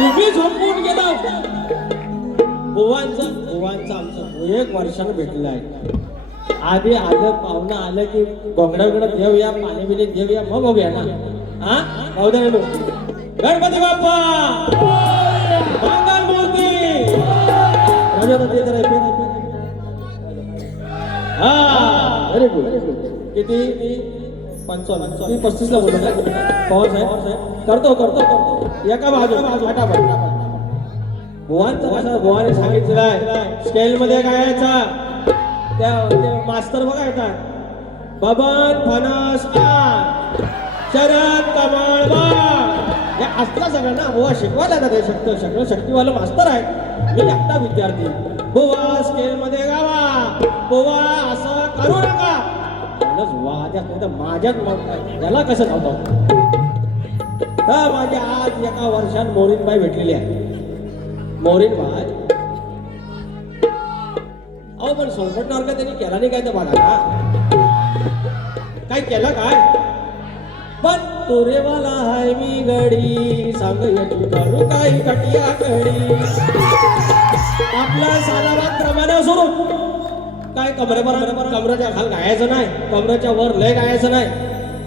तुम्ही झोपून गेला बुवांचा आमचं एक वर्षानं भेटलेलं आहे. आधी आलं पाहुणं आलं की गोंगडाकडे देऊया पाणी बिणी देऊया मग बघूया ना. हा पाहू दे गणपती बाप्पा मंगल मूर्ती हा व्हेरी गुड. किती 55 35 ला बोलला पवार साहेब करतो एका बाजू बुवांचं कसं बुवाने सांगितलेलं स्केल मध्ये गायचा त्या मास्तर बघा येतात बबन फणस शरद कमळ बाग असला सगळं ना बुवा शिकवायला जाते सगळं शक्तीवाला मास्तर आहे. मी एकटा विद्यार्थी बुवा स्केल मध्ये गावा बुवा असं करू नका माझ्यात याला कसं नव्हतं. तर माझ्या आज एका वर्षात मोरीनबाई भेटलेली आहे. मोरीनबाई अहो पण सोनपटणार का त्यांनी केला नाही काय तर बघा का काय केलं काय पण तोरेवाला हाय मी गडी सांग याची करू काही कटिया कडी आपला सालाबाद प्रमाणे सुरू काय कमरेच्या खाल गायचं नाही कमरेच्या वर लय गायचं नाही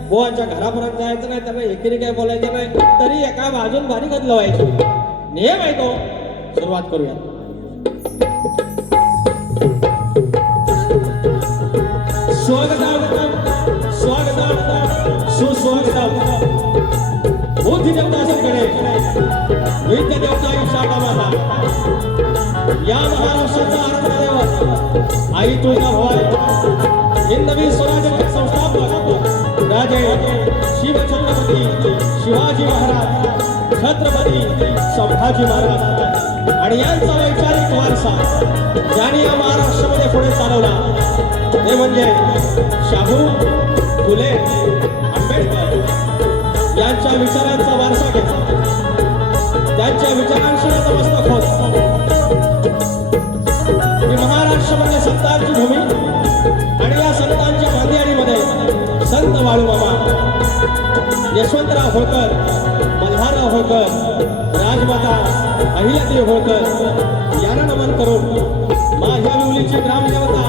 बुवांच्या घरापर्यंत जायचं नाही त्यांना एकीने काय बोलायचं नाही तरी एका बाजून बारीकच लावायची नियम आहे तो. सुरुवात करूया. स्वागतम सुस्वागतम बुद्धी देवता सगळे विद्या देवता ईशाका माता या महाराष्ट्राचा आराध्य आई तुळजा भवानी हिंदवी स्वराज्य संस्थापक राजे शिवछत्रपती शिवाजी महाराज छत्रपती संभाजी महाराज आणि यांचा वैचारिक वारसा ज्यांनी या महाराष्ट्रामध्ये पुढे चालवला ते म्हणजे शाहू फुले आंबेडकर यांच्या विचारांचा वारसा घेतला. त्यांच्या विचारांशी नतमस्तक होत महाराष्ट्रामध्ये संतांची भूमी आणि या संतांच्या बांधियारीमध्ये संत बाळूमामा यशवंतराव होळकर मल्हारराव होळकर राजमाता अहिल्यादेवी होळकर यांना नमन करून माझ्या विवलीची ग्रामदेवता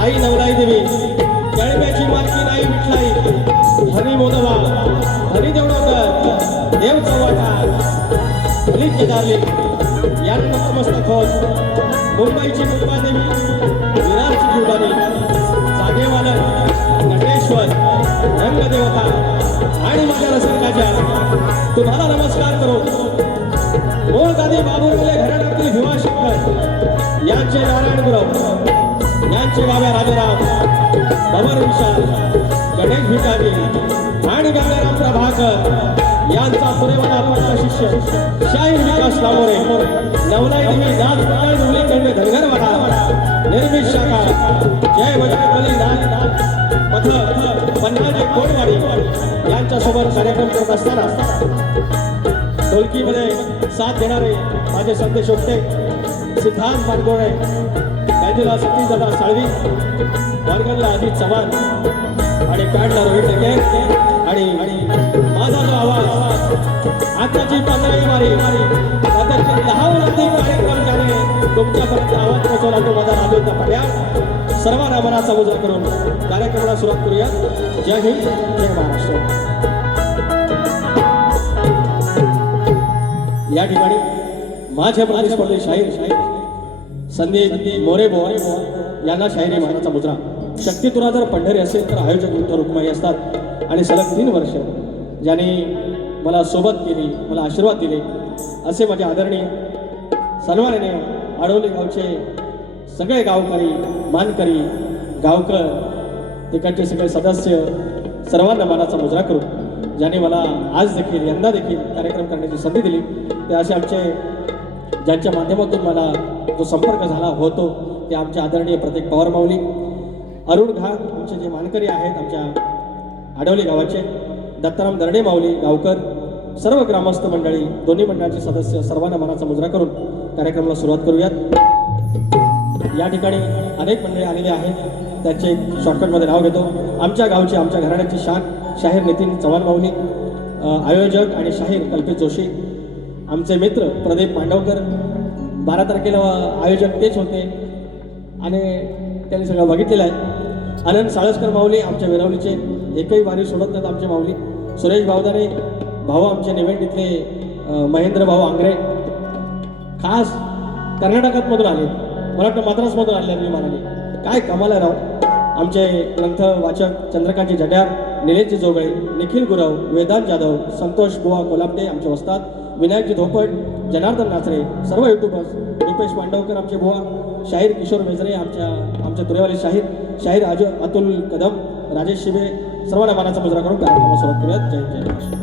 आई नवलाई देवी गळब्याची मालकीन आई विठलाई हरी मोदवा हरी देवडकर देव चव्हाटा हरी केदारली यांना नतमस्तक होत मुंबईची मुंबादेवी विरारची जीवदानी जागेवालन नटेश्वर रंगदेवता आणि माझ्या रसिकाच्या तुम्हाला नमस्कार करून मूळ दादी बाबूले घराण्यातील भीमाशंकर यांचे नारायण गुरव यांचे बाबा राजाराम बबर विशाल गणेश भिकाजी आणि गंगाराम प्रभाकर यांचा पुरेवाला आपला शिष्य शाहीर विकास लामोरे नवलाई देवी नाथ मंडळ धुलीकंड धनगरवाडा निर्मित शाखा जय बजरंगबली नाथ पथक पन्हाजी कोडवाडी यांच्यासोबत कार्यक्रम करत असताना ढोलकीमध्ये साथ देणारे माझे संदेश शोभते सिद्धांत मानगोळे बँजूला सतीशदादा साळवी ऑर्गनला अजित चव्हाण आणि पॅडला रोहित टेके आणि माझा जो आवाज आताची 15वी वारी कदाचित 10 कार्यक्रम ज्याने तुमच्यापर्यंत आवाज पोहोचवला तो माझा राजूचा पर्याय सर्वांना मनाचा मुजरा करून कार्यक्रमाला सुरुवात करूया. जय हिंद जय महाराष्ट्र. या ठिकाणी माझे प्रतिस्पर्धी शाहीर संदीप मोरे यांना शाहिरी मानाचा मुद्रा. शक्ती तुरा जर पंढरी असेल तर आयोजक विठ्ठल रुक्माई असतात आणि सलग 3 वर्ष ज्यांनी मला सोबत केली, मला आशीर्वाद दिले असे माझे आदरणीय सन्माननीय आडवली गावचे सगळे गावकरी मानकरी गावकर तिकडचे सगळे सदस्य सर्वांना मानाचा मुजरा करून ज्यांनी मला आज देखील यंदा देखील कार्यक्रम करण्याची संधी दिली ते असे आमचे ज्यांच्या माध्यमातून मला जो संपर्क झाला होतो ते आमचे आदरणीय प्रतीक पवार माऊली, अरुण घाग आमचे जे मानकरी आहेत आमच्या आडवली गावाचे, दत्ताराम दर्डे माऊली गावकर, सर्व ग्रामस्थ मंडळी, दोन्ही मंडळाचे सदस्य सर्वांना मानाचा मुजरा करून कार्यक्रमाला सुरुवात करूयात. या ठिकाणी अनेक मंडळी आलेली आहेत त्याचे शॉर्टकटमध्ये नाव घेतो. आमच्या गावचे आमच्या घराण्याची शान शाहीर नितीन चव्हाण माऊली, आयोजक आणि शाहीर कल्पित जोशी, आमचे मित्र प्रदीप मांडवकर. 12 तारखेला आयोजक तेच होते आणि त्यांनी सगळं बघितलेलं आहे. आनंद साळसकर माऊली आमच्या वेरावलीचे एकही वारी सोडत नाहीत आमचे माऊली. सुरेश भावदारे भाऊ आमचे निवेंट इथले महेंद्र भाऊ आंग्रे खास कर्नाटकातमधून आले, मला वाटतं मद्रासमधून आले विमानाने. काय कमाल आहे राव. आमचे ग्रंथ वाचक चंद्रकांतजी जड्यार, निलेशजी जोगळे, निखिल गुरव, वेदांत जाधव, संतोष बुवा कोलापटे आमचे वस्ताद, विनायकजी धोपट, जनार्दन नाचरे, सर्व युट्यूबर्स, रुपेश पांडवकर आमचे बुवा, शाहीर किशोर मेजरे आमच्या तुरेवाले शाहीर अतुल कदम, राजेश शिबे सर्वांना मानाचा मुजरा करून कार्यक्रमाला सुरुवात करूयात. जय जय महाराष्ट्र.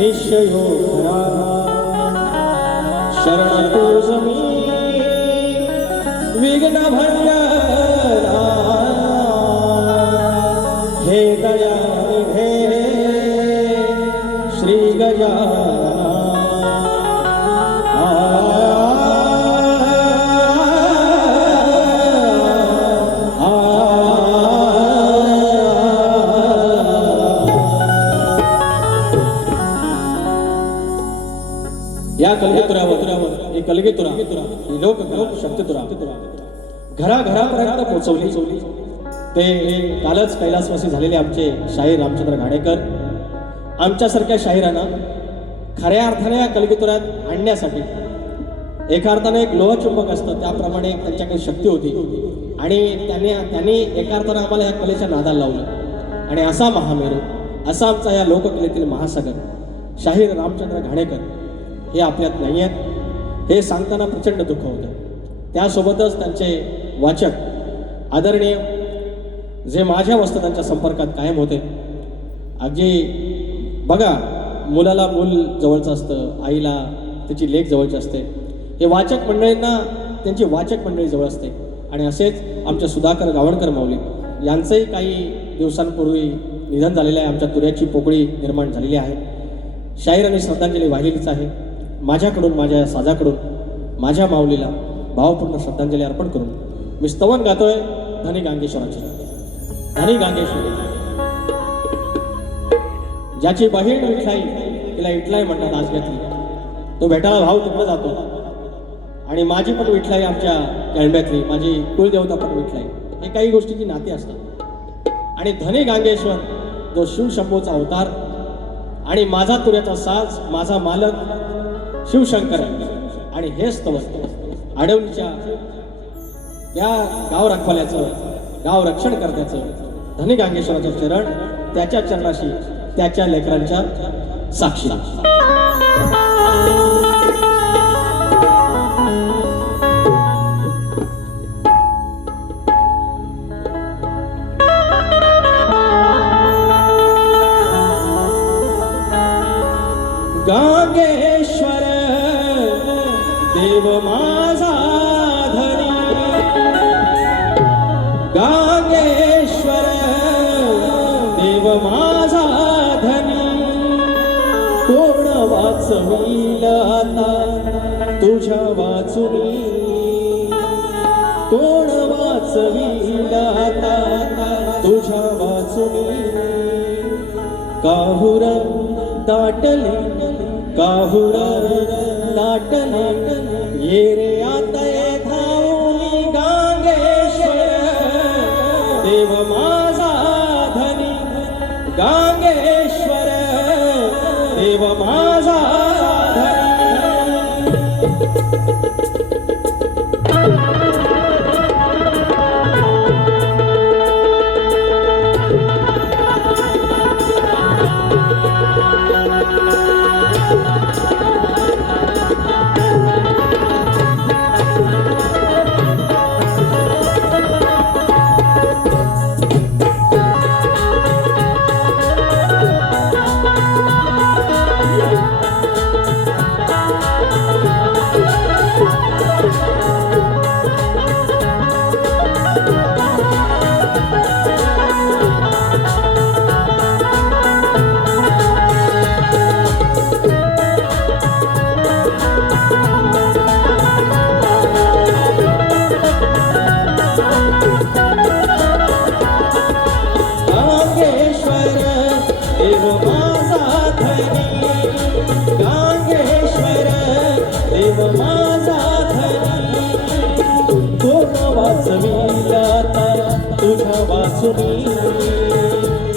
निश्चयो शरण तुझमी विघ्न भंजना हे दयाळु हे श्री गजानना. या कलगीतुरावर ही कलगीतुरा ही लोक शक्तितुरा घराघरापर्यंत पोहोचवली. ते कालच कैलासवासी झालेले आमचे शाहीर रामचंद्र घाणेकर आमच्यासारख्या शाहिरांना खऱ्या अर्थाने या कलगीतुरात आणण्यासाठी एका अर्थाने एक लोहचुंबक असतं त्याप्रमाणे त्यांच्याकडे शक्ती होती आणि त्यांनी एका अर्थाने आम्हाला या कलेच्या नादाला लावलं. आणि असा महामेरू असा आमचा या लोककलेतील महासागर शाहीर रामचंद्र घाणेकर हे आपल्यात नाही आहेत, हे सांगताना प्रचंड दुःख होतं. त्यासोबतच त्यांचे वाचक आदरणीय जे माझ्या वस्तूंच्या संपर्कात कायम होते. अगदी बघा, मुलाला मूल जवळचं असतं, आईला त्याची लेक जवळची असते. हे वाचक मंडळींना त्यांची वाचक मंडळी जवळ असते. आणि असेच आमचे सुधाकर गावणकर माऊली यांचंही काही दिवसांपूर्वी निधन झालेलं आहे. आमच्या तुऱ्याची पोकळी निर्माण झालेली आहे. शाहीरांनी श्रद्धांजली वाहिलीच आहे. माझ्याकडून, माझ्या साजाकडून माझ्या माऊलीला भावपूर्ण श्रद्धांजली अर्पण करून मी स्तवन गातोय धनी गांगेश्वराची. धनी गांगेश्वरी ज्याची बहीण विठलाई, तिला इटलाई म्हणतात आज घेतली, तो भेटायला भाव तिकडे जातो. आणि माझी पण विठलाई आमच्या केळंब्यातली, माझी कुलदेवता पण विठलाई. हे काही गोष्टीची नाती असतात. आणि धनी गांगेश्वर जो शिवशंभूचा अवतार आणि माझा तुऱ्याचा साज, माझा मालक शिवशंकर आणि हेच स्तवन आडवलीच्या त्या गाव रखवाल्याचं, गाव रक्षण करण्याचं धनी गांगेश्वराचे चरण, त्याच्या चरणाशी त्याच्या लेकरांच्या साक्षी. गांगेश्वर देव माझा धनी, गांगेश्वर देव माझा धनी, कोण वाचवील आता तुझ्या वाचुनी, कोण वाचवील आता तुझ्या वाचुनी. काहुर दाटले, काहुर दाटले, ये रे आता ये धावली गांगेश्वर देव माझा धनी, गांगेश्वर देव माझा धनी.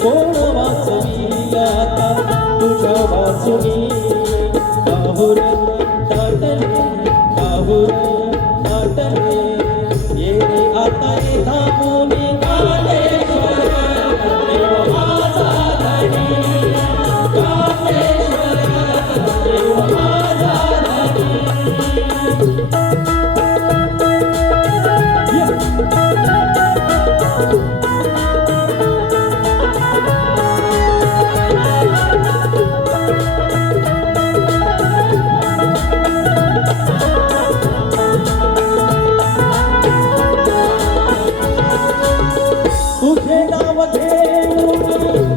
कोण वाचवील आता तुझ्या वाचुनी. काहुर दाटले, काहुर दाटले, ये रे आता ये धावली गांगेश्वर देव माझा धनी, गांगेश्वर देव माझा धनी. तुझे नाव घेऊन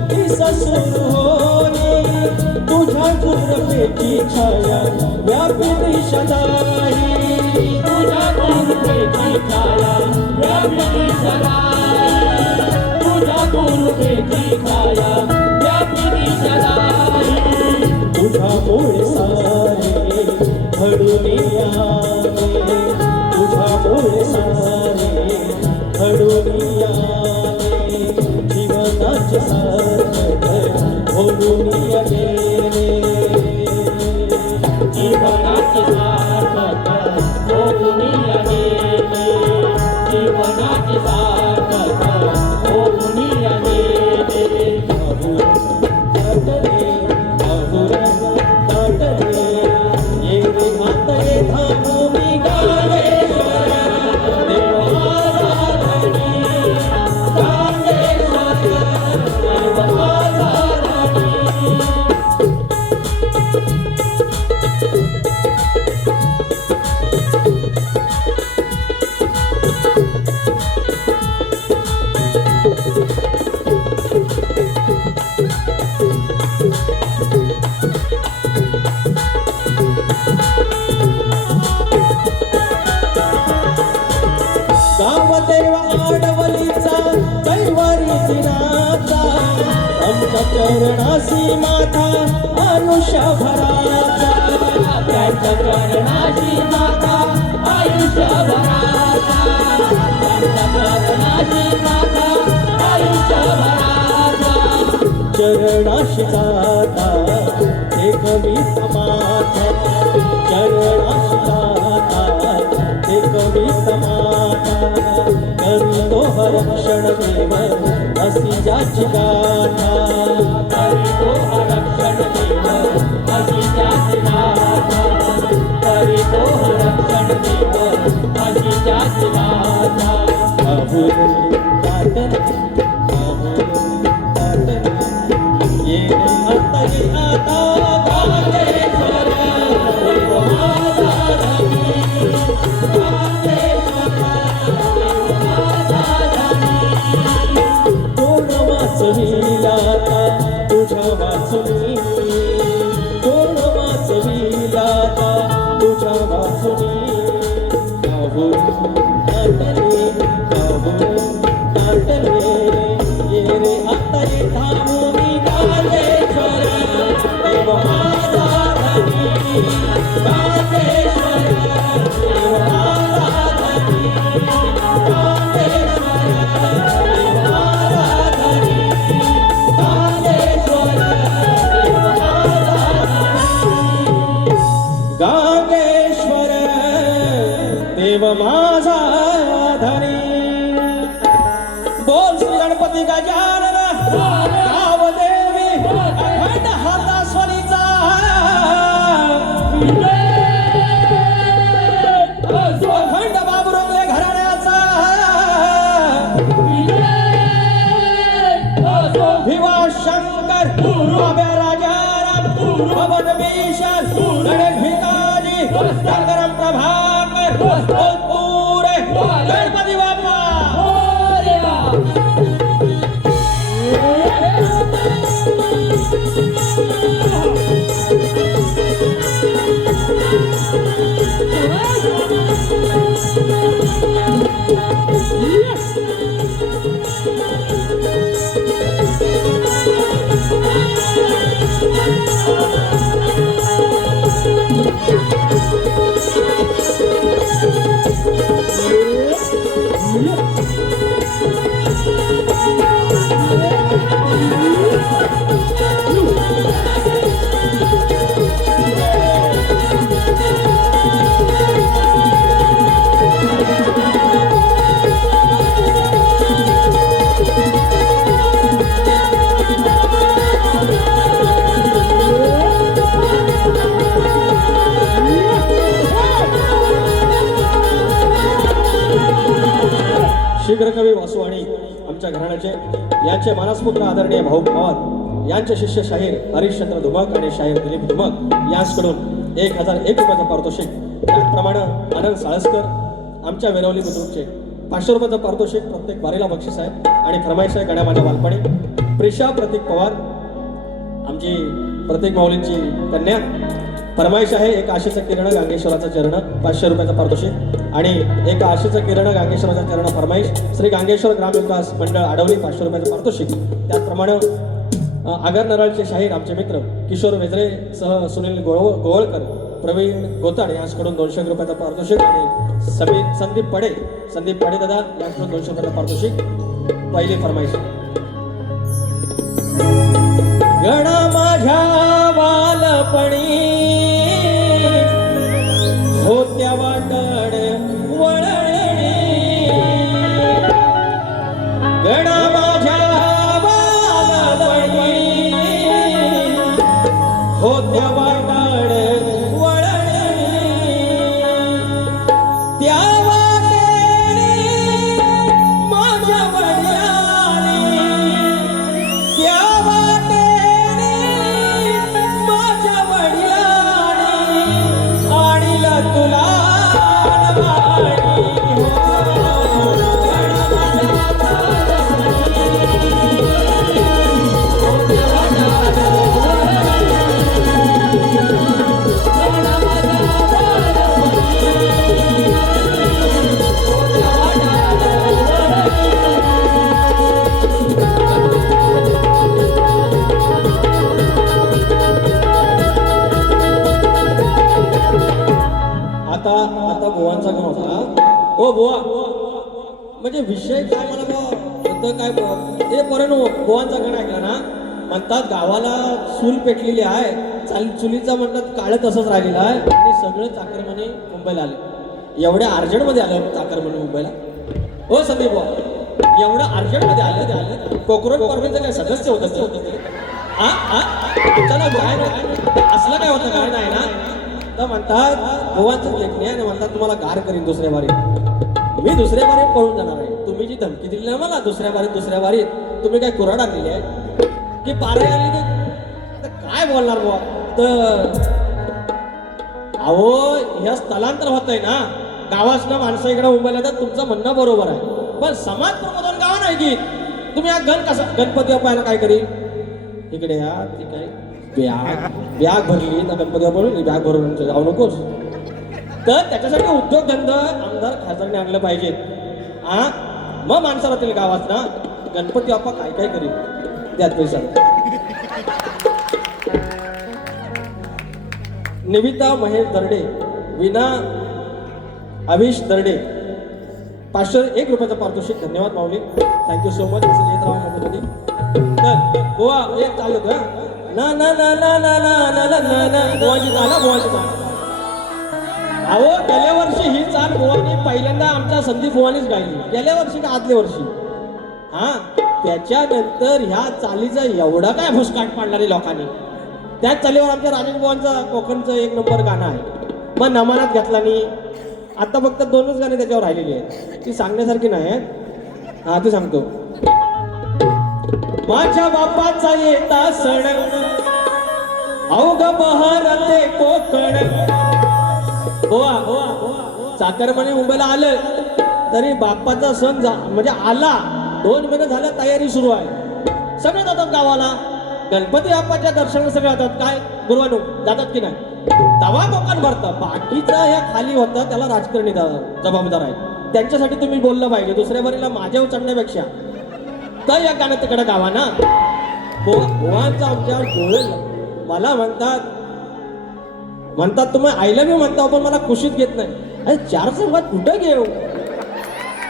दिस सुरू होई, तुझ्या कृपेची छाया व्यापी सदाई, तुझ्या कृपेची छाया व्यापी सदाई, तुझ्या कृपेची छाया व्यापी सदाई. तुझ्यामुळे सारे घडून आले, तुझ्यामुळे सारे घडून आले, जीवनाचे सार्थक होऊन गेले, जीवनाचे सार्थक होऊन गेले, जीवनाचे सार्थक होऊन गेले. काहुर दाटले, काहुर चरणाशी जाता ते कवी समाता चरणाशी जाता ते कवी समाता करीतो हरक्षण देव असी ज्याची गाथा करीतो हरक्षण देव असी ज्याची गाथा करीतो हरक्षण देव असी ज्याची गाथा अभूत काटन ये आता ये आता गातेश्वर देव माझा धनी गातेश्वर देव माझा धनी कोण वाचवील आता तुझ्या वाचुनी कोण वाचवील आता तुझ्या वाचुनी काहून नाटले काहून नाटले ये रे आता ये धावूनी गातेश्वर देव माझा धनी गातेश्वर देव माझा धनी गातेश्वर देव माझा धनी गातेश्वर देव माझा धनी गातेश्वर देव माझा धनी बोल श्री गणपती गजानन गावदेवी अखंड हाता स्वरीचा अखंड बाबुरंगले घराण्याचा भिवा शंकर बाब्या राजाराम पवन भीषण गणेश भिकाजी शंकरम प्रभाकर पुरे गणपती बाप्पा शीघ्र कवी वासू आणि आमच्या घराण्याचे यांचे मानसपुत्र आदरणीय भाऊ पवार यांचे शिष्य शाहीर हरिश्चंद्र धुमक आणि शाहीर दिलीप धुमक यांच्याकडून 1001 रुपयाचं पारितोषिक त्याचप्रमाणे आनंद साळसकर आमच्या वेरवली बुद्रुकचे 500 रुपयाचं पारितोषिक प्रत्येक बारीला बक्षीस आहे आणि फरमाईश आहे गण्या माझ्या बालपणी प्रिशा प्रतीक पवार आमची प्रतीक माऊलींची कन्या फरमाईश आहे एक आशेचं किरण गांगेश्वराचं चरण 500 रुपयाचं पारितोषिक आणि एक आशेचं किरण गांगेश्वराचं चरण फरमाईश श्री गांगेश्वर ग्रामविकास मंडळ आडवली 500 रुपयाचं पारितोषिक त्याचप्रमाणे आगर नरळचे शाहीर आमचे मित्र किशोर वेजरे सह सुनील गोवळकर प्रवीण गोताड यांच्याकडून 200 रुपयाचं पारितोषिक आणि संदीप पडे दादा यांच्याकडून 200 रुपयाचं पारितोषिक पहिली फरमाईश गणा माझ्या बालपणी होत्या वाटड वळणी गणा माझ्या बालपणी होत्या वाटड वळणी त्या वाटेने माझ्या वडिलांनी त्या वाटेने माझ्या वडिलांनी आणीला तुला आता बुवांचा गाव होता ओ बुवा म्हणजे विषय काय मला होतं काय हे पर्यंत बुवांचा गाणं ऐकला ना म्हणतात गावाला चूल पेटलेली आहे, चुलीचा म्हणतात काळ तसंच राहिलेलं आहे आणि सगळं चाकरमाने मुंबईला आले. एवढ्या अर्जंटमध्ये आलं चाकरमाने मुंबईला. हो संदीप भाऊ, एवढं अर्जंटमध्ये आलं कोकरोड पर्वेचं काय सदस्य होतं ते? चला बाहेर असलं काय होतं काय नाही ना. तर म्हणतात भगवानचं लेखणे आणि म्हणतात तुम्हाला गार करीन दुसऱ्या बारीत. मी दुसऱ्या बारीत पळून जाणार आहे. तुम्ही जी धमकी दिली ना मला दुसऱ्या बारीत तुम्ही काय कुऱ्हाड आणलेली आहे की पारे आली की काय बोलणार बुवा. तर अहो ह्या स्थलांतर होत आहे ना, गावासनं माणसं इकडे मुंबईला तर तुमचं म्हणणं बरोबर आहे, पण समाज प्रबोधन गाव नाही की तुम्ही हा गणपती बाप्पाला काय करी इकडे या ती काय बॅग भरली तर गणपती बाप्पा बॅग भरून जाऊ नकोस. तर त्याच्यासाठी उद्योगधंदा आमदार खासदारांनी आणलं पाहिजे. मग माणसं राहतील गावात ना. गणपती बाप्पा काय काय करील त्यात पैसा. निविता महेश दर्डे, विना अभिष दर्डे 501 रुपयाचा पारितोषिक. धन्यवाद माऊली, थँक्यू सो मच. असं येत राहा मध्ये. तर गोवा एक चालू होतं ना ना ना ना ना ना ना ना ना ना गोवाची चाल. अहो गेल्या वर्षी ही चाल गोवानी पहिल्यांदा आमच्या संदीप गोवानीच गायली. गेल्या वर्षी का आदल्या वर्षी. त्याच्यानंतर ह्या चालीचा एवढा काय भुसकाट पाडणारे लोकांनी. त्याच चालीवर आमच्या राजेश बुवांचा कोकणचं 1 नंबर गाणं आहे. मग नमानात घेतला नाही. आता फक्त 2च गाणे त्याच्यावर राहिलेली आहेत, ती सांगण्यासारखी नाही आहेत. ती सांगतो. माझ्या बापाचा येता सण अवघ बहरते कोकण. चाकरमाने मुंबईला आलं तरी बाप्पाचा सण म्हणजे आला 2 महिने झाल्या तयारी सुरू आहे. सगळे जातात गावाला गणपती बाप्पाच्या दर्शनाला सगळे जातात. काय गुरुवानो जातात की नाही. तवा कोकण भरतं, बाकीचं ह्या खाली होतं त्याला राजकारणी जबाबदार आहे. त्यांच्यासाठी तुम्ही बोललं पाहिजे. दुसऱ्या बरीला माझ्यावर चढण्यापेक्षा तर या गाण्यात तिकडे गावा ना. भगवानचा आमच्या डोळे मला म्हणतात तुम्ही आय लव्ह यू म्हणता पण मला कुशीत घेत नाही. अरे 4 चौघात कुठं घेऊ,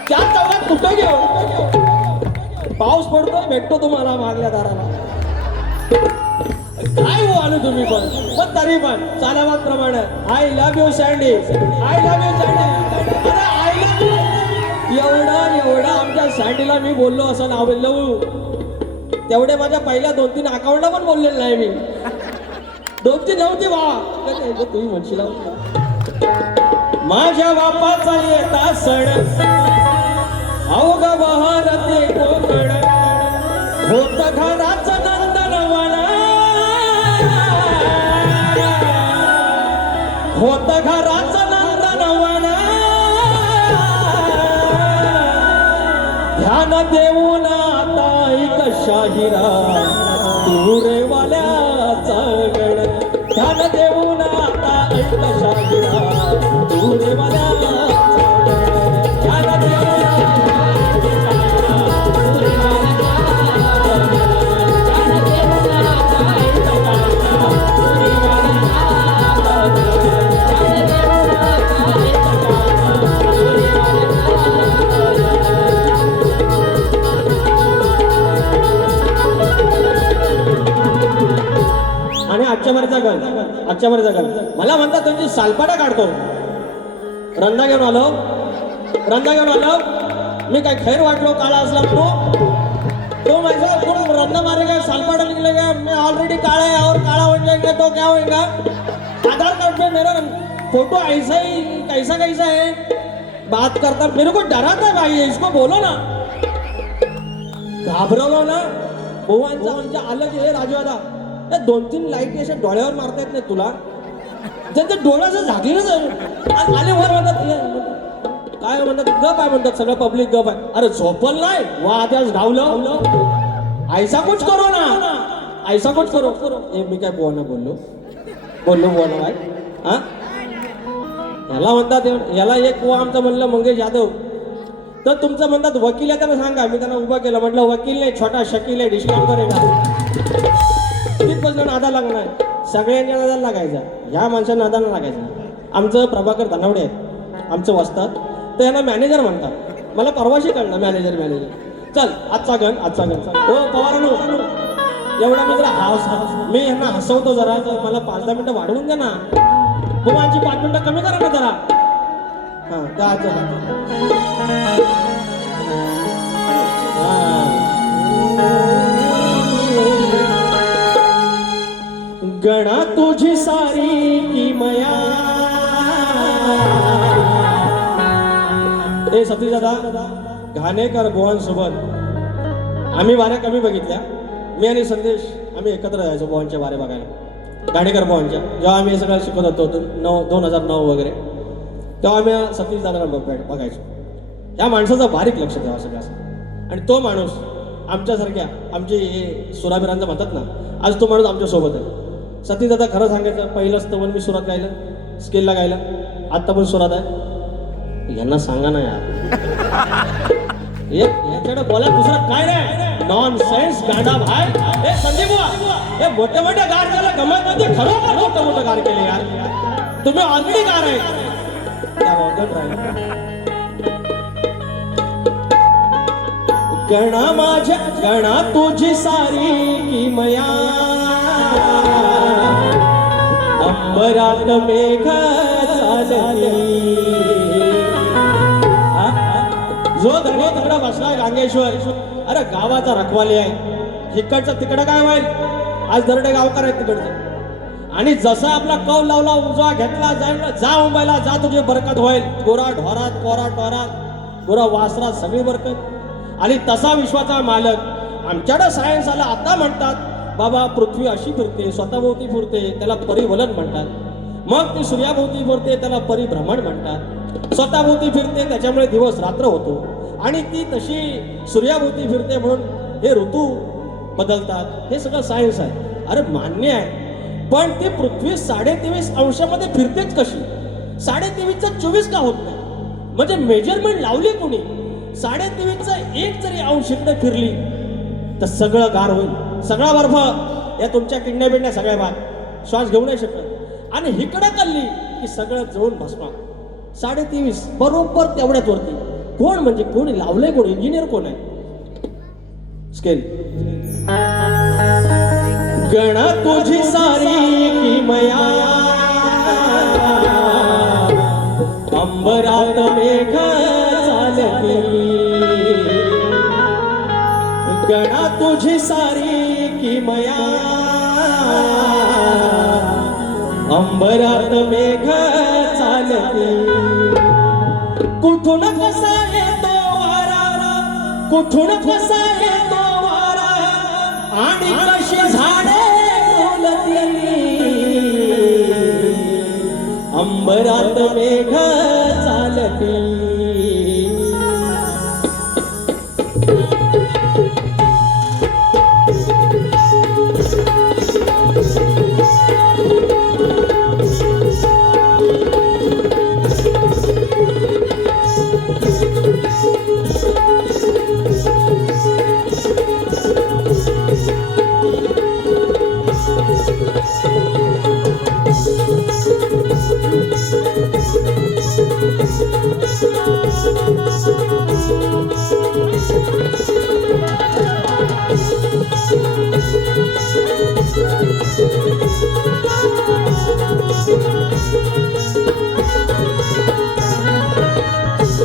4 चौघात कुठं घेऊ. पाऊस पडतोय भेटतो तुम्हाला मागल्या दाराला. काय हो आलो तुम्ही पण तरी पण चालावाद प्रमाणे I love you sandy, I love you sandy. अरे आय लव्ह यू एवढा आमच्या सँडीला मी बोललो असं नाव लवू तेवढे माझ्या पहिल्या 2-3 अकाउंटला पण बोललेलं नाही मी. 2-3 नव्हती बाबा. तुम्ही म्हणशील माझ्या बापाचा येता सण अवघ बहरते कोकण. होत घराचं नंदनवन, होत घराचं नंदनवन. ध्यान देऊन आता ऐक शाहिरा तुरेवाल्याचा गण. ध्यान देऊन आता ऐक शाहिरा तुरेवाल्याचा गण. ध्यान देऊन आजच्या बरेचा गण मला म्हणतात तुमची सालपाटा काढतो. रंदा घेऊन आलो मी काय खैर वाटलो काळा असला तो माझा रंदा मारे का सालपाटा निकले का. मैं ऑलरेडी काला है और काला हो जाएगा तो क्या होएगा. आधार कार्ड पे मेरा फोटो ऐसा ही कैसा है. बात करता मेरे को डराता है भाई, इसको बोलो ना. घाबरवलो ना भगवानचा म्हणजे आलं की हे राजवादा 2-3 लाईट अशा डोळ्यावर मारता येत नाही तुला. त्यांचं डोळ्याचं झाकलेलंच आले वर म्हणतात काय म्हणतात गप आहे म्हणतात. सगळं पब्लिक गप आहे. अरे झोपल नाही वा त्याच गावलं ऐसा कुछ करो ना, ऐसा कुछ करो. हे मी काय बोलणं बोललो काय याला म्हणतात. याला एक आमचं म्हणलं मंगेश यादव. तर तुमचं म्हणतात वकील आहे त्यांना सांगा. मी त्यांना उभा केलं म्हटलं वकील नाही छोटा शकील आहे डिस्काउंट करेगा. तिथपासून नादा लागणार सगळ्यांच्या नादाला लागायचा. ह्या माणसांना नादाला लागायचा. आमचं प्रभाकर धनावडे आहेत आमचं वस्तात. तर यांना मॅनेजर म्हणतात. मला परवाशी कळलं मॅनेजर. चल आजचा गण हो पवारांनो एवढा मी जरा मी यांना हसवतो जरा, तर मला 5-10 मिनिटं वाढवून द्या ना. हो, माझी 5 मिनिटं कमी करा ना जरा. हा द्या चला. गणा तुझी सारी किमया. ए सतीश दादा, घाणेकर बुवांसोबत आम्ही वाऱ्या कमी बघितल्या. मी आणि संदेश आम्ही एकत्र जायचो बुवांच्या वारे बघायला, घाणेकर बुवांच्या. जेव्हा आम्ही हे सगळं शिकत होतो 2009 वगैरे, तेव्हा आम्ही सतीश दादाला बघायचो. या माणसाचं बारीक लक्ष द्यावं सगळं. आणि तो माणूस आमच्यासारख्या, आमचे सुराबिरांचं म्हणतात ना, आज तो माणूस आमच्यासोबत आहे. सतीश दादा खरं सांगायचं, पहिलं स्तवन मी सुरात गायलं, स्केलला गायलं, आत्ता पण सुरात आहे. यांना सांगा ना यार, याच्याकडे बोला दुसरं काय नाही. नॉन सेन्स गांडा भाई. हे संदीप बुवा, हे मोठे मोठे गार केलं गमत मध्ये, खरोखर मोठं मोठं गार केले यार. तुम्ही ऑलरेडी गार आहे. गणा माझ्या गणा तुझी सारी किमया. अंबरात मेघ चालली. जो धनी तिकडं बसलाय गांगेश्वर, अरे गावाचा रखवाली आहे. इकडचं तिकडं काय होईल, आज दरडे गावकार आहेत तिकडचे. आणि जसा आपला कौल लावला, उजवा घेतला, जा मुंबईला जा, तुझी बरकत होईल. गोरा ढोरात, कोरा टोरात, गोरा वासरात सगळी बरकत. आणि तसा विश्वाचा मालक आमच्याकडे सायन्स आला. आता म्हणतात बाबा पृथ्वी अशी फिरते, स्वतःभोवती फिरते, त्याला परिवलन म्हणतात. मग ती सूर्याभोवती फिरते, त्याला परिभ्रमण म्हणतात. स्वतःभोवती फिरते, त्याच्यामुळे दिवस रात्र होतो. आणि ती तशी सूर्याभोवती फिरते म्हणून हे ऋतू बदलतात. हे सगळं सायन्स आहे. अरे मान्य आहे, पण ती पृथ्वी 23.5 अंशामध्ये फिरतेच कशी? 23.5चा 24 का होत नाही? म्हणजे मेजरमेंट लावली कोणी? 23.5चा 1 जरी अंश फिरली तर सगळं गार होईल. सगळा बर्फ या तुमच्या किडण्या बिडण्या सगळ्या बाहेर, श्वास घेऊ नाही शकत. आणि हिकडं कल्ली की सगळं जळून भस्मा. 23.5 बरोबर तेवढ्याच वरती. कोण म्हणजे कोणी लावलंय? कोण इंजिनियर कोण आहे? स्केल. गणा तुझी सारी किमया. अंबरात मेघ चालली. गणा तुझी सारी किमया. अंबरात मेघ चालली. कुठून कसा येतो वारा, कुठून कसा येतो वारा, आणि कशी झाडे फुलती. अंबरात मेघ चालती.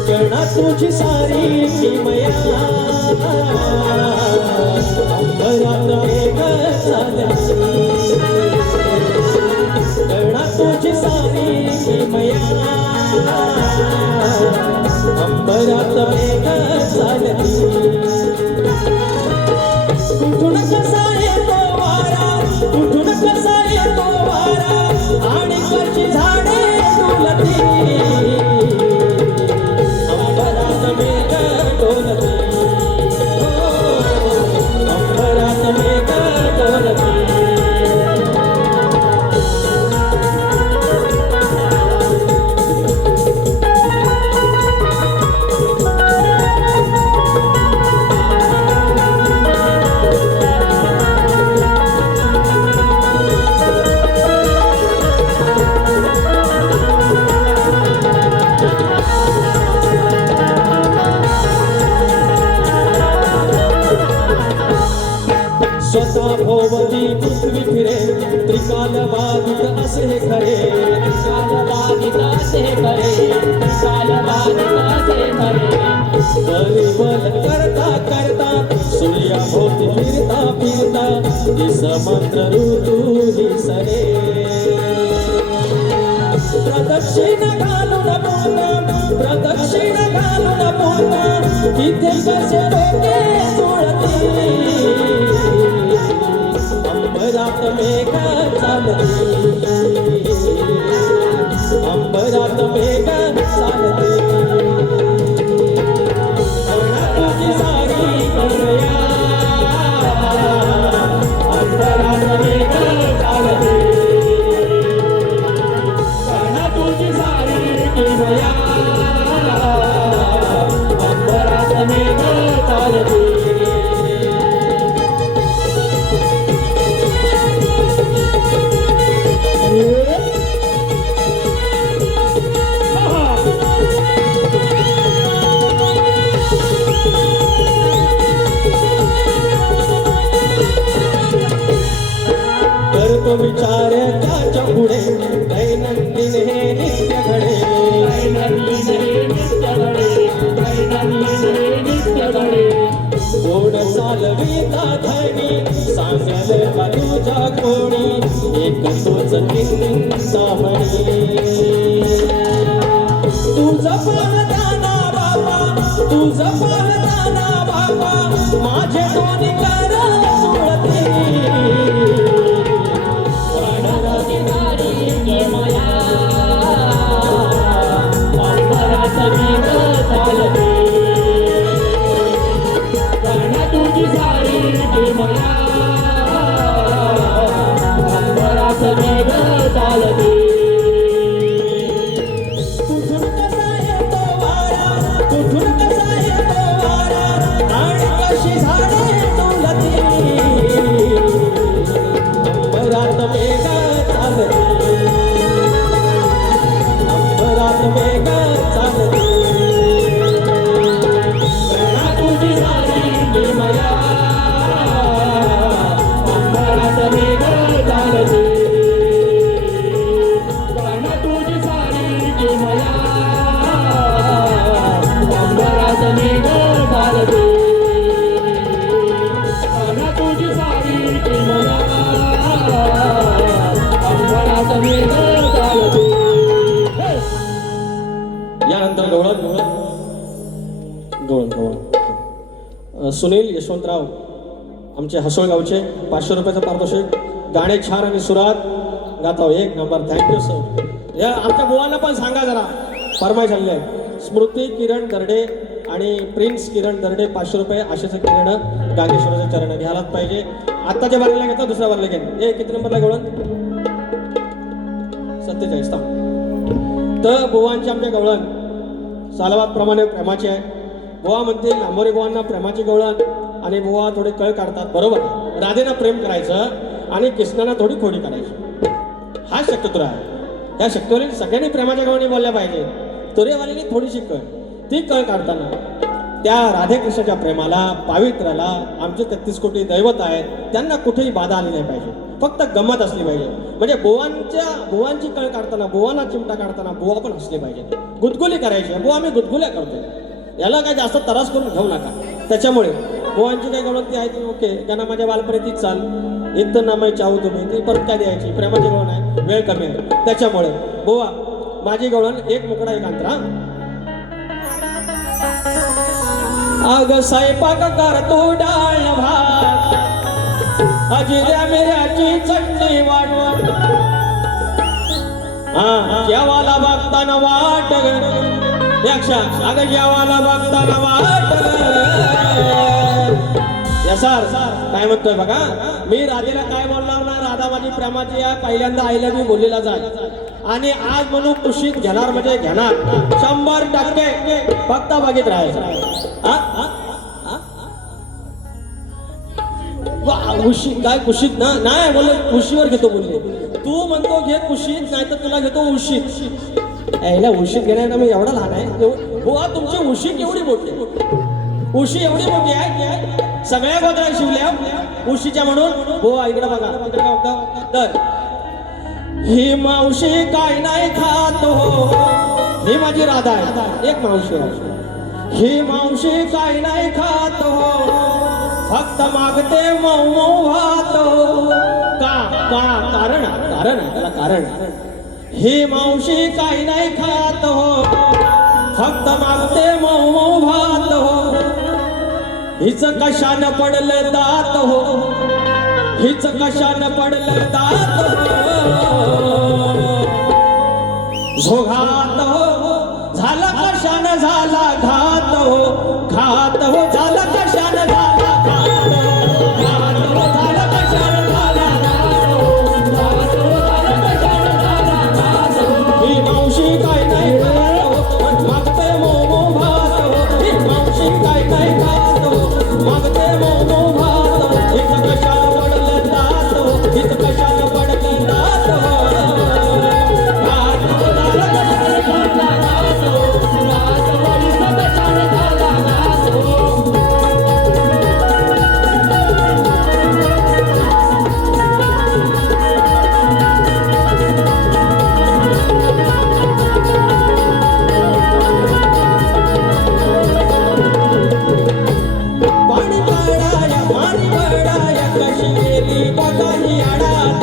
गणा तुझी सारी किमया. अंबरात मेघ चालली. गणा तुझी सारी किमया. अंबरात मेघ चालली. कुठून कसा येतो वारा, कुठून कसा येतो वारा, आणि कशी झाडे फुलती. अंबरात मेघ डोलती. अंबरात मेघ डोलती. परिवल करता करता सूर्याभोवती फिरता फिरता दिस मंत्र ऋतू दिसरे प्रदक्षिण घालून पोहता प्रदक्षिण घालून पोहता तिथे कसे डोके जुळते अंबरात मेघ चालते अंबरात मेघ चालते तुझी सारी कन्हैया अंबरात मेघ चालते तुझी सारी कन्हैया अंबरात मेघ चालते करतो विचार त्याच्या पुढे दैनंदिन हे नित्य घडे दैनंदिन हे नित्य घडे दैनंदिन हे नित्य घडे गोड चालविता धनी सांगेल का तुझ्या कोणी एक तोच चिंतामणी तुझं पाहताना बाबा तुझं पाहताना बाबा माझे दोन्ही कर जुळते तुझी सारी मला अंबरात मेघ चालते कुठून कसा येतो वारा कुठून कसा येतो वारा आणि कशी झाडे डोलते अंबरात मेघ चालते अंबरात मेघ चालते तुझी सारी मला अंबरात मेघ चालते तुझी सारी मला अंबरात मेघ चालते तुझी सारी मला अंबरात मेघ चालते यानंतर सुनील यशवंतराव आमचे हसोळगावचे 500 रुपयाचं पारितोषिक गाणे छान आणि सुरात गाता एक नंबर थँक्यू सर या आमच्या मुलांना पण सांगा जरा फरमाईश आलेली आहे स्मृती किरण दर्डे आणि प्रिन्स किरण दर्डे 500 रुपये आशेचं किरण गांगेश्वराच्या चरण घ्यायलाच पाहिजे आत्ताच्या बारीला घेता दुसऱ्या बारीला घेईन हे किती नंबरला गवळण 47 तर बुवांची आमच्या गवळण सालाबादप्रमाणे प्रेमाची आहे बुवा म्हणतील आंबोरे बुवांना प्रेमाची गवळण आणि बुवा थोडे कळ काढतात बरोबर राधेनं प्रेम करायचं आणि कृष्णाला थोडी खोडी करायची हा शक्यतो आहे त्या शक्यतोवर सगळ्यांनी प्रेमाच्या गवळणी बोलल्या पाहिजे तुरेवालीने थोडीशी कळ ती कळ काढताना त्या राधेकृष्णाच्या प्रेमाला पावित्र्याला आमचे 33 कोटी दैवत आहेत त्यांना कुठेही बाधा आली नाही पाहिजे फक्त गंमत असली पाहिजे म्हणजे बुवांची कळ काढताना बुवांना चिमटा काढताना बुवा पण असले पाहिजे गुदगुली करायची बुवा आम्ही गुदगुल्या करतो याला काय जास्त त्रास करून घेऊ नका त्याच्यामुळे बुवांची काय गवळण आहे ती ओके त्यांना माझ्या बालपणी तीच चाल इथं ना मी चाहू तुम्ही ती परत काय द्यायची प्रेमाची गवळण आहे वेळ कमी आहे त्याच्यामुळे बुवा माझी गवळण एक मुकडा एक अंतरा अग स्वयंपाक करतो डाळ भात अजिऱ्या मिऱ्याची चटणी वाट जेवाला बघताना वाट अग जेवाला बघताना वाट सर काय म्हणतोय बघा मी राधेला काय बोलणार ना राधा माझी प्रेमाची आहे पहिल्यांदा आईला मी बोललेला जाय आणि आज म्हणून कुशीत घेणार म्हणजे घेणार 100% फक्त बघित राहायचं काय कुशीत ना नाही बोलले कुशीवर घेतो बोलले तू म्हणतो घे कुशीत नाही तर तुला घेतो उशीत यायला उशीत घेण्याला मी एवढा लहान आहे बुवा तुमची उशी एवढी मोठी उशी एवढी मोठी आहे सगळ्या गोत्र्या शिवल्या उशीच्या म्हणून बुवा इकडे बघा इकडे काय होतं तर ही मावशी काय नाही खात हो ही माझी राधा आहे एक मावशी आहे ही मावशी काय नाही खात हो, फक्त मागते मऊ मऊ भात हो. का का कारण कारण आहे त्याला कारण. ही मावशी काय नाही खात हो, फक्त मागते मऊ मऊ भात हो. हिच कशानं पडलं दात हो, हिच कशानं पडलं दात हो. झोघात हो झाला कशानं झाला घात हो, घात हो झाला कशानं झाला घात हो, घात हो झाला कशानं झाला घात हो, घात हो झाला कशानं झाला घात हो. ही मावशी काय नाही खात हो, मागते मोमो भात हो. ही मावशी काय नाही खात हो, मागते मोमो भात हो. हिच कशानं पडलं दात हो, हिच कशानं पडलं दात हो. घात हो झाला कशानं झाला घात हो, घात हो हिच कशानं झाला घात हो. पाणी बळाया पाणी बळाया कशी गेली बघाई आडात.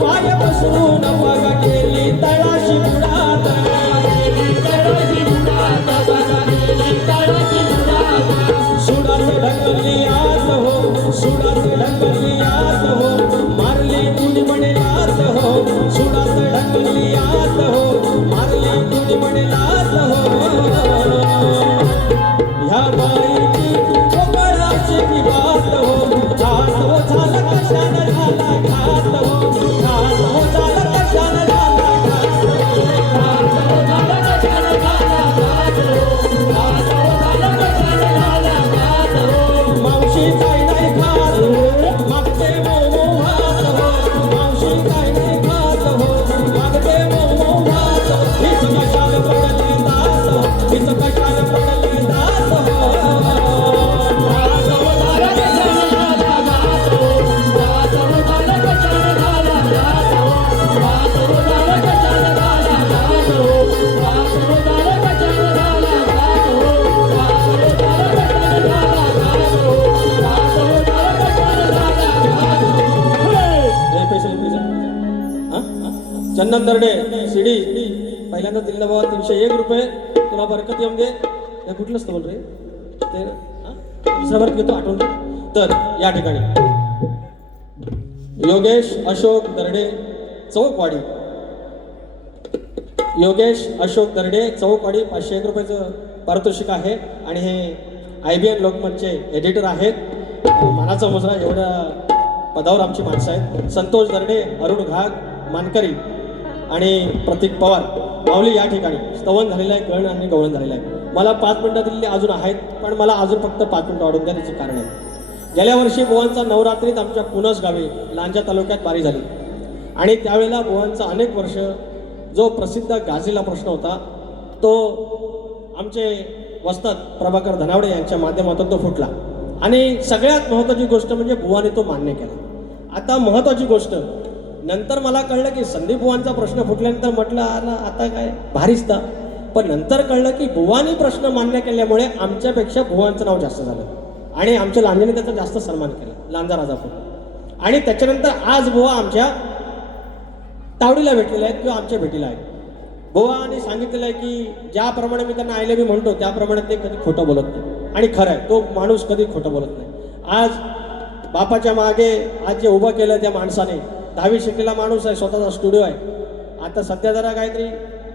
पाय पसरून बघा गेली तळाशी बुडात. सुडात ढकलली आत हो, सुडात ढकलली आत हो, मारली तुझी म्हणेलात हो. सुडात ढकलली आत हो, मारली तुझी म्हणेलात हो. ह्या बाईची कोकणाची की बात हो, घात हो झाला कशानं झाला घात हो, घात हो झाला कशानं झाला घात हो, घात हो झाला कशानं झाला घात हो, घात हो झाला कशानं झाला घात हो. मावशी काय नाही खात हो, मागते मोमो भात हो. मावशी काय नाही खात हो, मागते मोमो भात हो. हिच कशानं पडली दात हो, हिच कशानं पडली दात हो. घात हो झाला कशानं झाला घात हो, घात हो झाला कशानं झाला घात हो, घात हो झाला कशानं झाला घात हो, घात हो झाला कशानं झाला घात हो, घात हो झाला कशानं झाला घात हो, घात हो झाला कशानं झाला घात हो. हे पैसे हा? चंदन दर्डे शिडी पहिल्यांदा दिलेला बाबा 301 रुपये. तुला बरकत येऊन दे. हे कुठलं स्थळ रे ते हा? दुसरा बरकत घेतो आठवून दे. तर या ठिकाणी योगेश अशोक दर्डे चौकवाडी, योगेश अशोक दर्डे चौकवाडी 501 रुपयाचं पारितोषिक आहे. आणि हे IBN लोकमतचे एडिटर आहेत. मानाचा मुजरा एवढ्या पदावर आमची माणसं आहेत. संतोष दर्डे, अरुण घाग, मानकरी आणि प्रतीक पवार माऊली या ठिकाणी स्तवन झालेलं आहे, गण आणि गवळण झालेलं आहे. मला 5 मिनिटं दिलेली अजून आहेत, पण मला अजून फक्त 5 मिनिटं वाढून द्या. त्याचे कारण आहे, गेल्या वर्षी बुवांचा नवरात्रीत आमच्या पुनस गावी लांजा तालुक्यात बारी झाली आणि त्यावेळेला बुवांचा अनेक वर्ष जो प्रसिद्ध गाजीला प्रश्न होता तो आमचे वस्ताद प्रभाकर धनावडे यांच्या माध्यमातून तो फुटला. आणि सगळ्यात महत्त्वाची गोष्ट म्हणजे बुवाने तो मान्य केला. आता महत्त्वाची गोष्ट नंतर मला कळलं की संदीप बुवांचा प्रश्न फुटल्यानंतर म्हटलं आता काय भारीच तर, पण नंतर कळलं की बुवानी प्रश्न मान्य केल्यामुळे आमच्यापेक्षा बुवांचं नाव जास्त झालं आणि आमच्या लांजेने त्याचा जास्त सन्मान केला, लांजा राजापूर. आणि त्याच्यानंतर आज बुवा आमच्या तावडीला भेटलेले आहेत किंवा आमच्या भेटीला आहेत. बुवाने सांगितलेलं आहे की ज्याप्रमाणे मी त्यांना आय लव्ह यू म्हणतो त्याप्रमाणे ते कधी खोटं बोलत नाही. आणि खरं आहे, तो माणूस कधी खोटं बोलत नाही. आज बापाच्या मागे आज जे उभं केलं त्या माणसाने, 10वी शिकलेला माणूस आहे, स्वतःचा स्टुडिओ आहे. आता सध्या जरा काहीतरी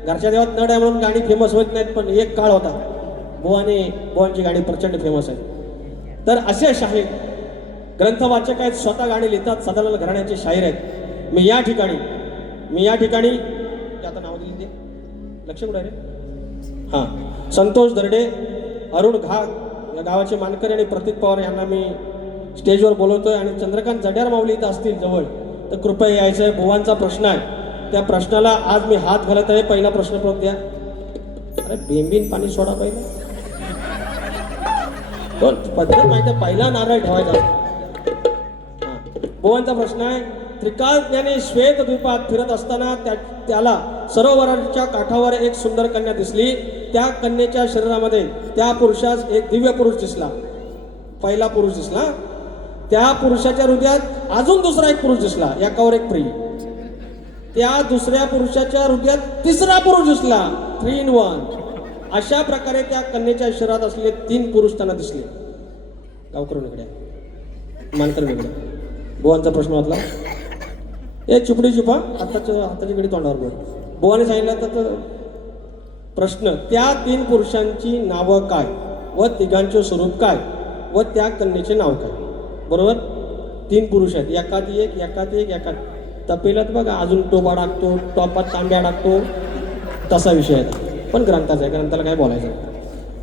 घरच्या देवात नड आहे म्हणून गाणी फेमस होत नाहीत, पण एक काळ होता बुवांची गाणी प्रचंड फेमस आहे. तर असे शाहीर ग्रंथवाचक आहेत, स्वतः गाणी लिहितात, सदालाल घराण्याचे शाहीर आहेत. मी या ठिकाणी आता नाव दिली ते लक्ष कुठे रे, हां, संतोष दर्डे, अरुण घाग या गावाचे मानकरी आणि प्रतीक पवार यांना मी स्टेजवर बोलवतोय. आणि चंद्रकांत जड्यार माऊली इथं असतील जवळ तर कृपया यायचं आहे. बुवांचा प्रश्न आहे, त्या प्रश्नाला आज मी हात घालत आहे. पहिला प्रश्न परत द्या. अरे बेंबीन पाणी सोडा पहिला, पद्धत माहिती, पहिला नारळ ठेवायचा. हां, बुवांचा प्रश्न आहे, त्रिकाळज्ञानी श्वेतद्वीपात फिरत असताना त्याला सरोवराच्या काठावर एक सुंदर कन्या दिसली. त्या कन्येच्या शरीरामध्ये त्या पुरुषास एक दिव्य पुरुष दिसला. पहिला पुरुष दिसला. त्या पुरुषाच्या हृदयात अजून दुसरा एक पुरुष दिसला, एकावर एक प्रिय. त्या दुसऱ्या पुरुषाच्या हृदयात तिसरा पुरुष दिसला, 3 in 1. अशा प्रकारे त्या कन्येच्या शरीरात असलेले 3 पुरुष त्यांना दिसले. गावकरून इकडे, मानकर वेगळे. बुवांचा प्रश्न वाचला. ए चिपडी चिपा हाताची घडी तोंडावर बोल. बुवाने सांगितलं तर प्रश्न, त्या 3 पुरुषांची नावं काय व तिघांचे स्वरूप काय व त्या कन्येचे नाव काय. बरोबर. 3 पुरुष आहेत, एकात एक. तपेलात बघा अजून टोपा टाकतो, टोपात तांब्या टाकतो, तसा विषय आहे. पण ग्रंथाचा आहे, ग्रंथाला काय बोलायचं.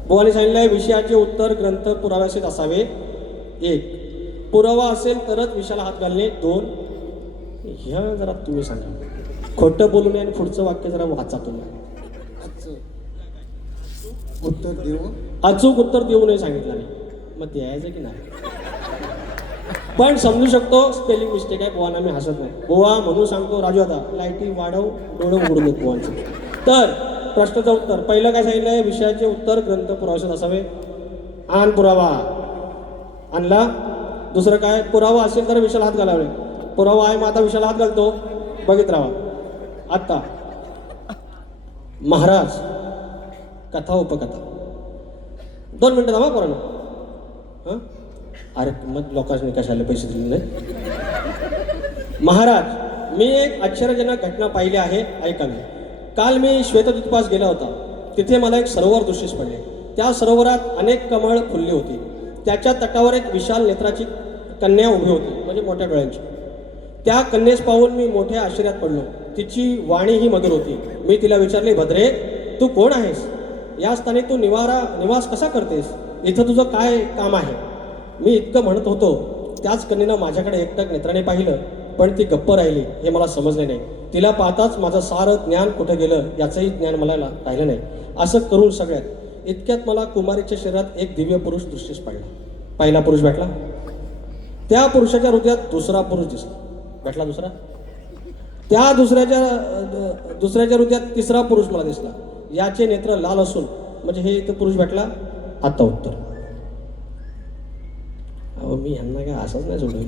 बुवाने सांगितलंय विषयाचे उत्तर ग्रंथ पुराव्याशीच असावे. 1. पुरावा असेल तरच विषयाला हात घालणे. 2. ह्या जरा तुम्ही सांगा, खोटं बोलू नये आणि पुढचं वाक्य जरा वाचा तुम्ही. उत्तर देऊ, अचूक उत्तर देऊ नये सांगितलं नाही, मग द्यायचं की नाही. पण समजू शकतो स्पेलिंग मिस्टेक आहे. बुवांना मी हसत नाही. बुवा म्हणून सांगतो, राजू आता लाईटी वाढव, डोळं उघडून देत बुवांचं. तर प्रश्नाचं उत्तर पहिलं काय सांगितलंय, विषयाचे उत्तर ग्रंथ पुराव्याशीच असावे. आण पुरावा आणला. दुसरं काय, पुरावा असेल तर विषयाला हात घालावे. पुरावा आहे, मग आता विषयाला हात घालतो, बघित राहा. आता महाराज कथा उपकथा 2 मिनिटं थांबा पोरांनो. हां अरे मग लोकांनी कशाला पैसे दिले नाही. महाराज, मी एक आश्चर्यजनक घटना पाहिली आहे, ऐकावी. काल मी श्वेतद्वीपास गेला होता. तिथे मला एक सरोवर दृष्टीस पडले. त्या सरोवरात अनेक कमळ फुलली होती. त्याच्या तटावर एक विशाल नेत्राची कन्या उभी होती, म्हणजे मोठ्या डोळ्यांची. त्या कन्येस पाहून मी मोठ्या आश्चर्यात पडलो. तिची वाणी ही मधुर होती. मी तिला विचारले, भद्रे तू कोण आहेस? या स्थानी तू निवास कसा करतेस? इथं तुझं काय काम आहे? मी इतकं म्हणत होतो, त्याच कन्येनं माझ्याकडे एकटक नेत्राने पाहिलं, पण ती गप्प राहिली. हे मला समजले नाही. तिला पाहताच माझं सारं ज्ञान कुठं गेलं याचंही ज्ञान मला राहिलं नाही. असं करून सगळ्यात इतक्यात मला कुमारीच्या शरीरात एक दिव्य पुरुष दृष्टीस पडला. पहिला पुरुष भेटला. त्या पुरुषाच्या हृदयात दुसरा पुरुष दिसला. भेटला दुसरा. त्या दुसऱ्याच्या हृदयात तिसरा पुरुष मला दिसला. याचे नेत्र लाल असून, म्हणजे हे इथं पुरुष भेटला. आता उत्तर. अहो मी ह्यांना काय असंच नाही सोडलं.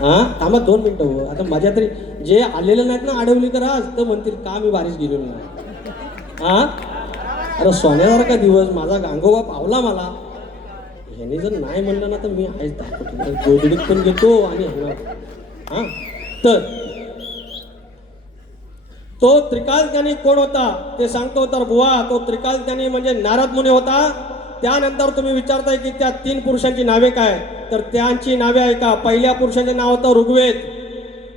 हां थांबा 2 मिनिटं हो. आता माझ्या तरी जे आलेलं नाहीत ना आडवलीकर आज, तर म्हणतील का मी बारीच गेलेलो नाही. हां अरे सोन्यासारखा दिवस माझा गांगोबा पावला मला. ह्याने जर नाही म्हणलं ना तर मी आईच दाखवतो, गोदडीत पण घेतो आणि ह्यांना. हां तर तो त्रिकालज्ञानी कोण होता ते सांगतो. तर बुवा, तो त्रिकालज्ञानी म्हणजे नारद मुनी होता. त्यानंतर तुम्ही विचारताय की त्या 3 पुरुषांची नावे काय, तर त्यांची नावे ऐका. पहिल्या पुरुषाचे नाव होतं ऋग्वेद.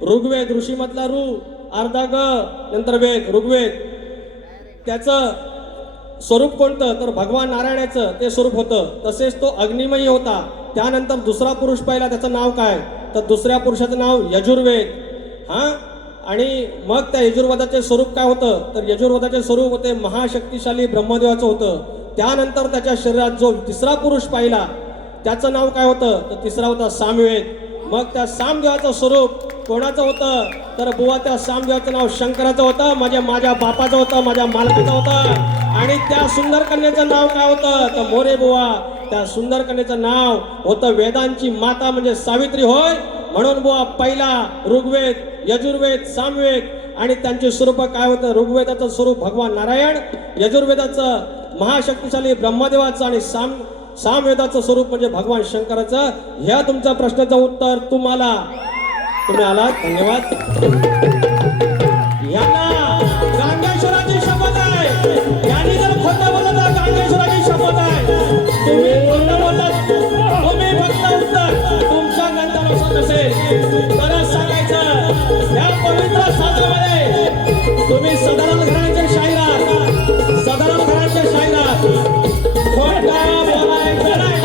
ऋग्वेद ऋषीमधला ऋ, अर्धा ग, नंतर वेद, ऋग्वेद. त्याचं स्वरूप कोणतं, तर भगवान नारायणाचं ते स्वरूप होतं. तसेच तो अग्निमयी होता. त्यानंतर दुसरा पुरुष पाहिला, त्याचं नाव काय, तर दुसऱ्या पुरुषाचं नाव यजुर्वेद. हां आणि मग त्या यजुर्वेदाचे स्वरूप काय होतं, तर यजुर्वेदाचे स्वरूप होते महाशक्तिशाली ब्रह्मदेवाचं होतं. त्यानंतर त्याच्या शरीरात जो तिसरा पुरुष पाहिला त्याचं नाव काय होतं, तर तिसरा होता सामवेद. मग त्या सामदेवाचं स्वरूप कोणाचं होतं, तर बुवा त्या सामदेवाचं नाव शंकराचं होतं, माझ्या बापाचं होतं, माझ्या मालकाचं होतं. आणि त्या सुंदर कन्येचं नाव काय होतं, तर मोरे बुवा. त्या सुंदर कन्येचं नाव होतं वेदांची माता म्हणजे सावित्री होय. म्हणून बुवा पहिला ऋग्वेद, यजुर्वेद, सामवेद. आणि त्यांचे स्वरूप काय होतं, ऋग्वेदाचं स्वरूप भगवान नारायण, यजुर्वेदाचं महाशक्तिशाली ब्रह्मदेवाचं आणि सामवेदाचं स्वरूप म्हणजे भगवान शंकराचं. ह्या तुमच्या प्रश्नाचं उत्तर तुम्हाला. तुम्ही आलात, धन्यवाद. यांना गांगेश्वराची शपथ आहे. यांनी जर खोटं बोललं तर गांगेश्वराची शपथ आहे. तुम्ही खोटं बोललात, तुम्ही फक्त उत्तर तुमच्या ग्रंथानुसार नसेल तरच सांगायचं. या पवित्र साधनामध्ये तुम्ही सदानंद घराण्याच्या शाहिरात, सदानंद घराण्याच्या शाहिरात खोटं बोलायचं नाही.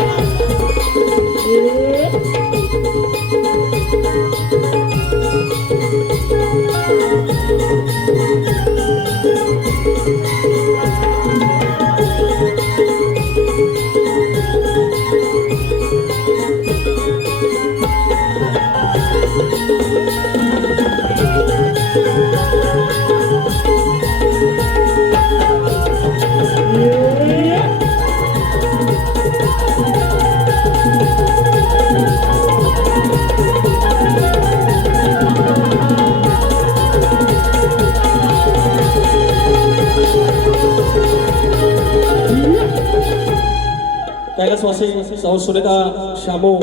निवासी सौ सुनीता शामू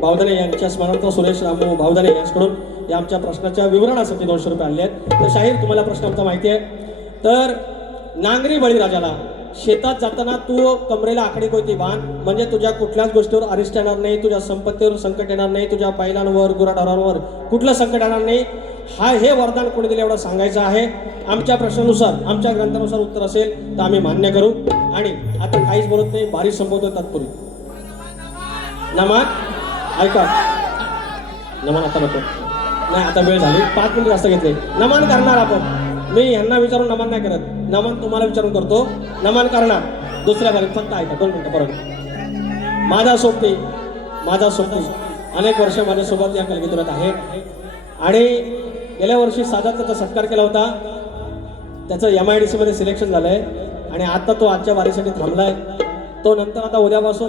भावदाने यांच्या स्मरणार्थ सुरेश रामू भावदाने यांच्याकडून या आमच्या प्रश्नाच्या विवरणासाठी 200 रुपये आले आहेत. तर शाहीर तुम्हाला प्रश्न आमचा माहिती आहे. तर नांगरी बळीराजाला शेतात जाताना तू कमरेला आखडी कोयती बांध, म्हणजे तुझ्या कुठल्याच गोष्टीवर अरिष्ट येणार नाही, तुझ्या संपत्तीवर संकट येणार नाही, तुझ्या बैलांवर गुराढोरांवर कुठलं संकट येणार नाही. हे वरदान कोणी दिलं एवढं सांगायचं आहे. आमच्या प्रश्नानुसार आमच्या ग्रंथानुसार उत्तर असेल तर आम्ही मान्य करू. आणि आता काहीच बोलत नाही, बारी संपवतोय तात्पुरी. नमान ऐका, नमान आता नको, नाही आता वेळ झाली, 5 मिनिट जास्त घेतले. नमन करणार आपण, मी यांना विचारून नमन नाही करत, नमन तुम्हाला विचारून करतो. नमन करणार दुसऱ्या बारीत, फक्त ऐका 2 मिनिटं परत. माझा सोबती अनेक वर्ष माझ्यासोबत या कलगीतुरात आहे आणि गेल्या वर्षी साधाच त्याचा सत्कार केला होता. त्याचं MIDC मध्ये सिलेक्शन झालंय आणि आता तो आजच्या वारीसाठी थांबलाय. तो नंतर आता उद्यापासून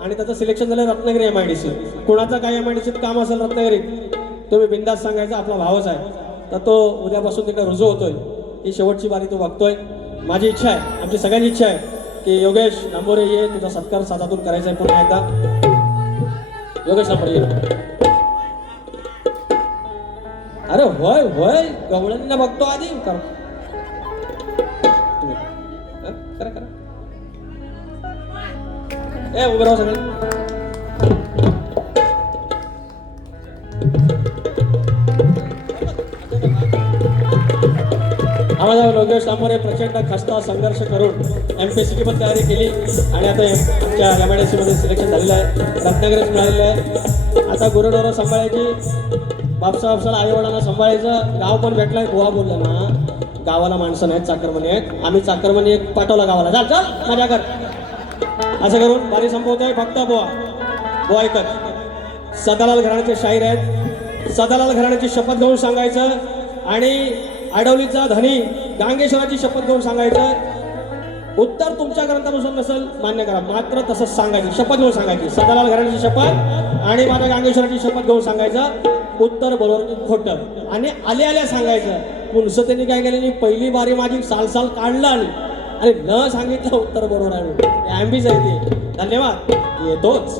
आणि त्याचं सिलेक्शन झालं रत्नागिरी MIDC. कुणाचं काय MIDCत काम असेल रत्नागिरीत तुम्ही बिंदास सांगायचा, आपला भावच आहे. तर तो उद्यापासून तिकडे रुजू होतोय. ही शेवटची वारी तो बघतोय. माझी इच्छा आहे, आमची सगळ्यांची इच्छा आहे की योगेश नांबोरे ये, तुझा सत्कार साधातून करायचा आहे पुन्हा एकदा. योगेश नांबोरे ये. अरे होय होय, गवळणीला बघतो आधी कर. करा करा, ए उभे राहा सगळे. आम्हाला योगेश नांबोरे प्रचंड खस्ता संघर्ष करून MPSC पण तयारी केली आणि आता आमच्या MIDC मध्ये सिलेक्शन झालेलं आहे, रत्नागिरीत मिळालेलं आहे. आता गुरुढोरं सांभाळायची, बापसाला आई वडिलांना सांभाळायचं. गाव पण भेटलाय. गोवा बोललं ना, गावाला माणसं नाहीत, चाकरमणी आहेत. आम्ही चाकरमणी एक पाठवला गावाला, चाल चल माझ्या घर. असं करून बारी संपवतोय. फक्त बुवा ऐकत. सदालाल घराण्याचे शाहीर आहेत. सदालाल घराण्याची शपथ घेऊन सांगायचं आणि आडवलीचा धनी गांगेश्वराची शपथ घेऊन सांगायचं. उत्तर तुमच्या ग्रंथानुसार नसेल मान्य करा, मात्र तसंच सांगायची, शपथ घेऊन सांगायची. सदालाल घराण्याची शपथ आणि माझ्या गांगेश्वराची शपथ घेऊन सांगायचं. उत्तर बरोबर खोटं आणि आल्या सांगायचं. पुनसतेने काय केलं, पहिली बारी माझी साल काढला आणि न सांगितलं उत्तर बरोबर आहे. ॲम्बीच आहे ते. धन्यवाद, येतोच.